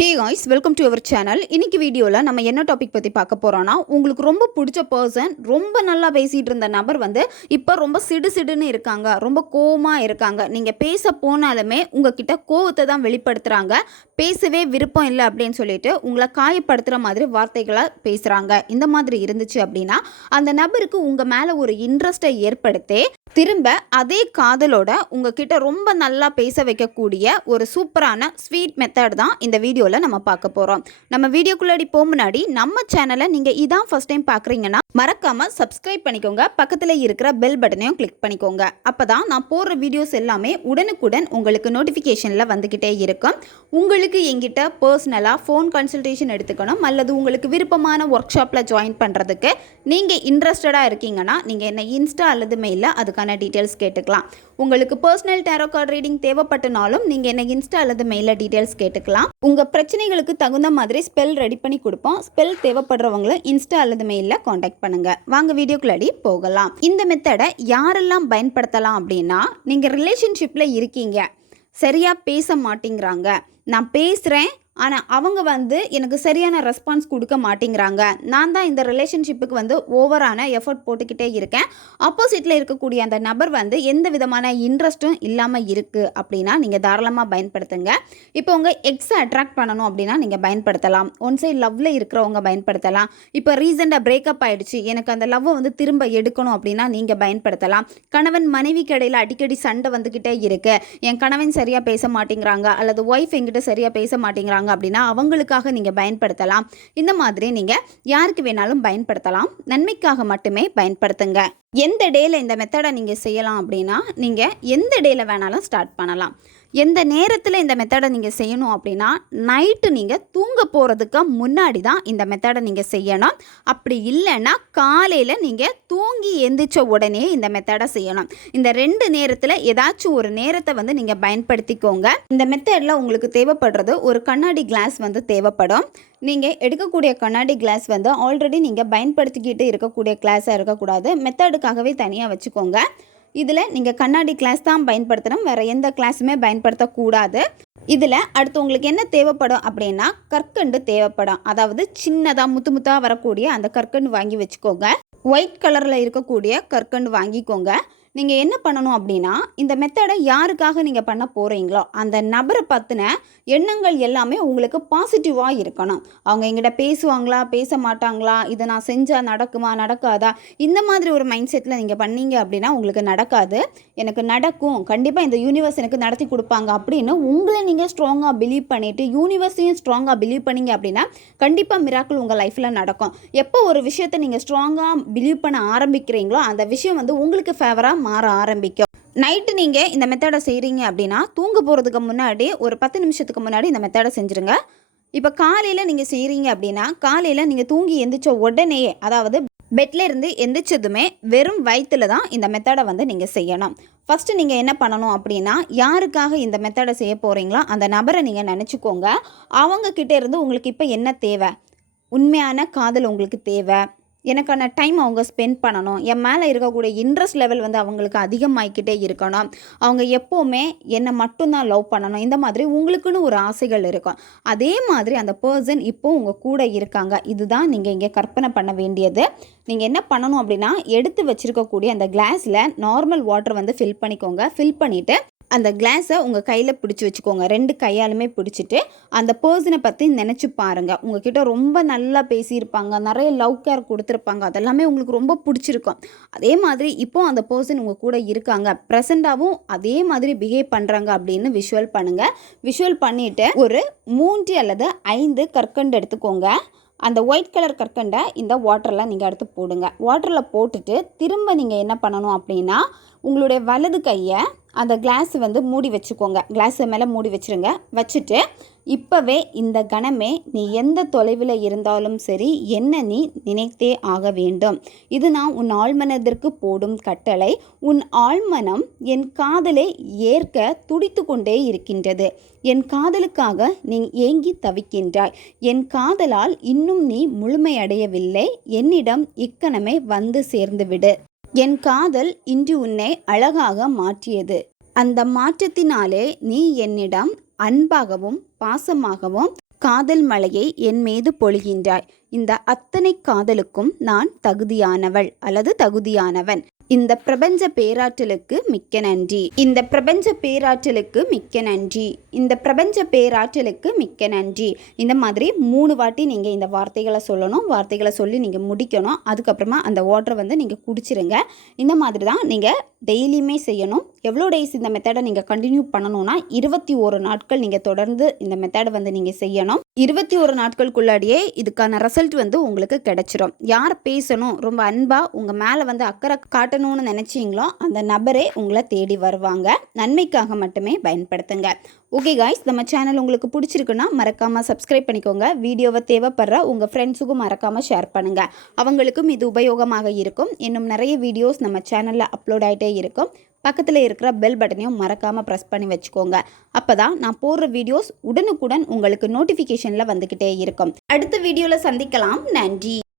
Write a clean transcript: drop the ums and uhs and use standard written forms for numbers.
Hey guys, welcome to our channel. இன்னைக்கு வீடியோவில் நம்ம என்ன டாபிக் பற்றி பார்க்க போகிறோன்னா, உங்களுக்கு ரொம்ப பிடிச்ச பர்சன், ரொம்ப நல்லா பேசிகிட்டு இருந்த நபர் இப்போ ரொம்ப சிடுன்னு இருக்காங்க, ரொம்ப கோவமாக இருக்காங்க. நீங்கள் பேச போனாலுமே உங்ககிட்ட கோவத்தை தான் வெளிப்படுத்துகிறாங்க, பேசவே விருப்பம் இல்லை அப்படின்னு சொல்லிட்டு உங்களை காயப்படுத்துகிற மாதிரி வார்த்தைகளை பேசுகிறாங்க. இந்த மாதிரி இருந்துச்சு அப்படின்னா அந்த நபருக்கு உங்கள் மேலே ஒரு இன்ட்ரெஸ்ட்டை ஏற்படுத்தி திரும்ப அதே காதலோட உங்ககிட்ட ரொம்ப நல்லா பேச வைக்கக்கூடிய ஒரு சூப்பரான ஸ்வீட் மெத்தட் தான் இந்த வீடியோவில் நம்ம பார்க்க போகிறோம். நம்ம வீடியோக்குள்ளாடி போக முன்னாடி நம்ம சேனலை நீங்கள் இதான் ஃபர்ஸ்ட் டைம் பார்க்குறீங்கன்னா மறக்காமல் சப்ஸ்கிரைப் பண்ணிக்கோங்க, பக்கத்தில் இருக்கிற பெல் பட்டனையும் கிளிக் பண்ணிக்கோங்க. அப்போ தான் நான் போடுற வீடியோஸ் எல்லாமே உடனுக்குடன் உங்களுக்கு நோட்டிஃபிகேஷனில் வந்துக்கிட்டே இருக்கும். உங்களுக்கு எங்கிட்ட பர்சனலாக ஃபோன் கன்சல்டேஷன் எடுத்துக்கணும் அல்லது உங்களுக்கு விருப்பமான ஒர்க் ஷாப்பில் ஜாயின் பண்ணுறதுக்கு நீங்கள் இன்ட்ரெஸ்டடாக இருக்கீங்கன்னா நீங்கள் என்ன இன்ஸ்டா அல்லது மெயிலில் அதுக்கான டீட்டெயில்ஸ் கேட்டுக்கலாம். உங்களுக்கு பர்சனல் டேரோ கார்டு ரீடிங் தேவைப்பட்டனாலும் நீங்கள் என்ன இன்ஸ்டா அல்லது மெயிலில் டீட்டெயில்ஸ் கேட்டுக்கலாம். உங்கள் பிரச்சனைகளுக்கு தகுந்த மாதிரி ஸ்பெல் ரெடி பண்ணி கொடுப்போம். ஸ்பெல் தேவைப்படுறவங்களும் இன்ஸ்டா அல்லது மெயிலில் காண்டாக்ட் பண்ணுங்க. வாங்க வீடியோக்குள்ளாடி போகலாம். இந்த மெத்தடை யாரெல்லாம் பயன்படுத்தலாம் அப்படின்னா, நீங்கள் ரிலேஷன்ஷிப்பில் இருக்கீங்க, சரியாக பேச மாட்டேங்கிறாங்க, நான் பேசுகிறேன் ஆனால் அவங்க எனக்கு சரியான ரெஸ்பான்ஸ் கொடுக்க மாட்டேங்கிறாங்க, நான் தான் இந்த ரிலேஷன்ஷிப்புக்கு ஓவரான எஃபர்ட் போட்டுக்கிட்டே இருக்கேன், ஆப்போசிட்டில் இருக்கக்கூடிய அந்த நபர் எந்த விதமான இன்ட்ரெஸ்ட்டும் இல்லாமல் இருக்குது அப்படின்னா நீங்கள் தாராளமாக பயன்படுத்துங்க. இப்போ உங்கள் எக்ஸை அட்ராக்ட் பண்ணணும் அப்படின்னா நீங்கள் பயன்படுத்தலாம். ஒன் சைட் லவ்வில் இருக்கிறவங்க பயன்படுத்தலாம். இப்போ ரீசெண்டாக பிரேக்கப் ஆகிடுச்சு, எனக்கு அந்த லவ்வை திரும்ப எடுக்கணும் அப்படின்னா நீங்கள் பயன்படுத்தலாம். கணவன் மனைவிக்கு இடையில் அடிக்கடி சண்டை வந்துக்கிட்டே இருக்குது, என் கணவன் சரியாக பேச மாட்டேங்கிறாங்க அல்லது ஒய்ஃப் என்கிட்ட சரியாக பேச மாட்டேங்கிறாங்க அப்படின்னா அவங்களுக்காக நீங்க பயன்படுத்தலாம். இந்த மாதிரி நீங்க யாருக்கு வேணாலும் பயன்படுத்தலாம். நன்மைக்காக மட்டுமே பயன்படுத்துங்க. எந்த டேல இந்த மெத்தடை நீங்க செய்யலாம் அப்படின்னா, நீங்க எந்த டேல வேணாலும் ஸ்டார்ட் பண்ணலாம். எந்த நேரத்தில் இந்த மெத்தடை நீங்கள் செய்யணும் அப்படின்னா, நைட்டு நீங்கள் தூங்க போகிறதுக்கு முன்னாடி தான் இந்த மெத்தடை நீங்கள் செய்யணும். அப்படி இல்லைன்னா காலையில் நீங்கள் தூங்கி எந்திரிச்ச உடனே இந்த மெத்தடை செய்யணும். இந்த ரெண்டு நேரத்தில் ஏதாச்சும் ஒரு நேரத்தை நீங்கள் பயன்படுத்திக்கோங்க. இந்த மெத்தடில் உங்களுக்கு தேவைப்படுறது ஒரு கண்ணாடி கிளாஸ் தேவைப்படும். நீங்கள் எடுக்கக்கூடிய கண்ணாடி கிளாஸ் ஆல்ரெடி நீங்கள் பயன்படுத்திக்கிட்டு இருக்கக்கூடிய கிளாஸாக இருக்கக்கூடாது, மெத்தடுக்காகவே தனியாக வச்சுக்கோங்க. இதில் நீங்கள் கண்ணாடி கிளாஸ் தான் பயன்படுத்தணும், வேறு எந்த கிளாஸுமே பயன்படுத்தக்கூடாது. இதில் அடுத்து உங்களுக்கு என்ன தேவைப்படும் அப்படின்னா, கற்கண்டு தேவைப்படும். அதாவது சின்னதாக முத்தாக வரக்கூடிய அந்த கற்கண்டு வாங்கி வச்சுக்கோங்க. ஒயிட் கலரில் இருக்கக்கூடிய கற்கண்டு வாங்கிக்கோங்க. நீங்கள் என்ன பண்ணணும் அப்படின்னா, இந்த மெத்தடை யாருக்காக நீங்கள் பண்ண போகிறீங்களோ அந்த நபரை பற்றின எண்ணங்கள் எல்லாமே உங்களுக்கு பாசிட்டிவாக இருக்கணும். அவங்க எங்கிட்ட பேசுவாங்களா பேச மாட்டாங்களா, இதை நான் செஞ்சால் நடக்குமா நடக்காதா, இந்த மாதிரி ஒரு மைண்ட் செட்டில் நீங்கள் பண்ணீங்க அப்படின்னா உங்களுக்கு நடக்காது. எனக்கு நடக்கும், கண்டிப்பாக இந்த யூனிவர்ஸ் எனக்கு நடத்தி கொடுப்பாங்க அப்படின்னு உங்களை நீங்கள் ஸ்ட்ராங்காக பிலீவ் பண்ணிவிட்டு யூனிவர்ஸையும் ஸ்ட்ராங்காக பிலீவ் பண்ணிங்க அப்படின்னா கண்டிப்பாக மிராக்கிள் உங்கள் லைஃப்பில் நடக்கும். எப்போ ஒரு விஷயத்தை நீங்கள் ஸ்ட்ராங்காக பிலீவ் பண்ண ஆரம்பிக்கிறீங்களோ அந்த விஷயம் உங்களுக்கு ஃபேவராக மாற ஆரம்பிக்கும். நைட்டு நீங்கள் இந்த மெத்தடை செய்கிறீங்க அப்படின்னா தூங்க போகிறதுக்கு முன்னாடி ஒரு 10 நிமிஷத்துக்கு முன்னாடி இந்த மெத்தடை செஞ்சுருங்க. இப்போ காலையில் நீங்கள் செய்கிறீங்க அப்படின்னா, காலையில் நீங்கள் தூங்கி எந்திரிச்ச உடனேயே, அதாவது பெட்டில் இருந்து எந்திரிச்சதுமே வெறும் வயிற்றில் தான் இந்த மெத்தடை நீங்கள் செய்யணும். ஃபஸ்ட்டு நீங்கள் என்ன பண்ணணும் அப்படின்னா, யாருக்காக இந்த மெத்தடை செய்ய போகிறீங்களோ அந்த நபரை நீங்கள் நினச்சிக்கோங்க. அவங்கக்கிட்ட இருந்து உங்களுக்கு இப்போ என்ன தேவை, உண்மையான காதல் உங்களுக்கு தேவை, எனக்கான டைம் அவங்க ஸ்பெண்ட் பண்ணணும், என் மேலே இருக்கக்கூடிய இன்ட்ரெஸ்ட் லெவல் அவங்களுக்கு அதிகமாகிக்கிட்டே இருக்கணும், அவங்க எப்போவுமே என்னை மட்டும்தான் லவ் பண்ணணும், இந்த மாதிரி உங்களுக்குன்னு ஒரு ஆசைகள் இருக்கும். அதே மாதிரி அந்த பர்சன் இப்போ உங்கள் கூட இருக்காங்க. இதுதான் நீங்கள் இங்கே கற்பனை பண்ண வேண்டியது. நீங்கள் என்ன பண்ணணும் அப்படின்னா, எடுத்து வச்சுருக்கக்கூடிய அந்த கிளாஸில் நார்மல் வாட்டர் ஃபில் பண்ணிக்கோங்க. ஃபில் பண்ணிவிட்டு அந்த கிளாஸை உங்கள் கையில் பிடிச்சி வச்சுக்கோங்க. 2 கையாலுமே பிடிச்சிட்டு அந்த பர்சனை பற்றி நினச்சி பாருங்கள். உங்ககிட்ட ரொம்ப நல்லா பேசியிருப்பாங்க, நிறைய லவ் கேர் கொடுத்துருப்பாங்க, அதெல்லாமே உங்களுக்கு ரொம்ப பிடிச்சிருக்கும். அதே மாதிரி இப்போ அந்த பர்சன் உங்கள் கூட இருக்காங்க, ப்ரெசண்ட்டாகவும் அதே மாதிரி பிஹேவ் பண்ணுறாங்க அப்படின்னு விஷுவல் பண்ணுங்கள். விஷுவல் பண்ணிவிட்டு ஒரு 3 அல்லது 5 கற்கண்டு எடுத்துக்கோங்க. அந்த ஒயிட் கலர் கற்கண்டை இந்த வாட்டரில் நீங்கள் எடுத்து போடுங்க. வாட்டரில் போட்டுட்டு திரும்ப நீங்கள் என்ன பண்ணணும் அப்படின்னா, உங்களுடைய வலது கையை அந்த கிளாஸ் மூடி வச்சுக்கோங்க. கிளாஸ் மேலே மூடி வச்சுருங்க. வச்சுட்டு இப்போவே இந்த கணமே நீ எந்த தொலைவில் இருந்தாலும் சரி என்ன நீ நினைத்தே ஆக வேண்டும். இது நான் உன் ஆழ்மனதிற்கு போடும் கட்டளை. உன் ஆழ்மனம் என் காதலை ஏற்க துடித்து கொண்டே இருக்கின்றது. என் காதலுக்காக நீ ஏங்கி தவிக்கின்றாய். என் காதலால் இன்னும் நீ முழுமையடையவில்லை. என்னிடம் இக்கணமே வந்து சேர்ந்து விடு. என் காதல் இன்று உன்னை அழகாக மாற்றியது. அந்த மாற்றத்தினாலே நீ என்னிடம் அன்பாகவும் பாசமாகவும் காதல் மழையை என் மீது பொழிகின்றாய். இந்த அத்தனை காதலுக்கும் நான் தகுதியானவள் அல்லது தகுதியானவன். இந்த பிரபஞ்ச பேராற்றலுக்கு மிக்க நன்றி. இந்த பிரபஞ்ச பேராற்றலுக்கு மிக்க நன்றி. இந்த பிரபஞ்ச பேராற்றலுக்கு மிக்க நன்றி. இந்த மாதிரி 3 வாட்டி நீங்கள் இந்த வார்த்தைகளை சொல்லணும். வார்த்தைகளை சொல்லி நீங்கள் முடிக்கணும். அதுக்கப்புறமா அந்த வாட்டரை நீங்கள் குடிச்சிருங்க. இந்த மாதிரி தான் நீங்கள் டெய்லியுமே செய்யணும். எவ்வளோ டேஸ் இந்த மெத்தடை நீங்கள் கண்டினியூ பண்ணணும்னா 21 நாட்கள் நீங்கள் தொடர்ந்து இந்த மெத்தடை நீங்கள் செய்யணும். 21 நாட்களுக்குள்ளாடியே இதுக்கான ரிசல்ட் உங்களுக்கு கிடைச்சிரும். யார் பேசணும், ரொம்ப அன்பாக உங்கள் மேலே அக்கறை காட்டணும்னு நினச்சிங்களோ அந்த நபரே உங்களை தேடி வருவாங்க. நன்மைக்காக மட்டுமே பயன்படுத்துங்க. ஓகே காய்ஸ், நம்ம சேனல் உங்களுக்கு பிடிச்சிருக்குன்னா மறக்காமல் சப்ஸ்கிரைப் பண்ணிக்கோங்க. வீடியோவை தேவைப்படுற உங்கள் ஃப்ரெண்ட்ஸுக்கும் மறக்காமல் ஷேர் பண்ணுங்கள். அவங்களுக்கும் இது உபயோகமாக இருக்கும். இன்னும் நிறைய வீடியோஸ் நம்ம சேனலில் அப்லோட் ஆகிட்டே இருக்கும். பக்கத்தில் இருக்கிற பெல் பட்டனையும் மறக்காமல் ப்ரெஸ் பண்ணி வச்சுக்கோங்க. அப்போ தான் நான் போடுற வீடியோஸ் உடனுக்குடன் உங்களுக்கு நோட்டிஃபிகேஷனில் வந்துக்கிட்டே இருக்கும். அடுத்த வீடியோவில் சந்திக்கலாம். நன்றி.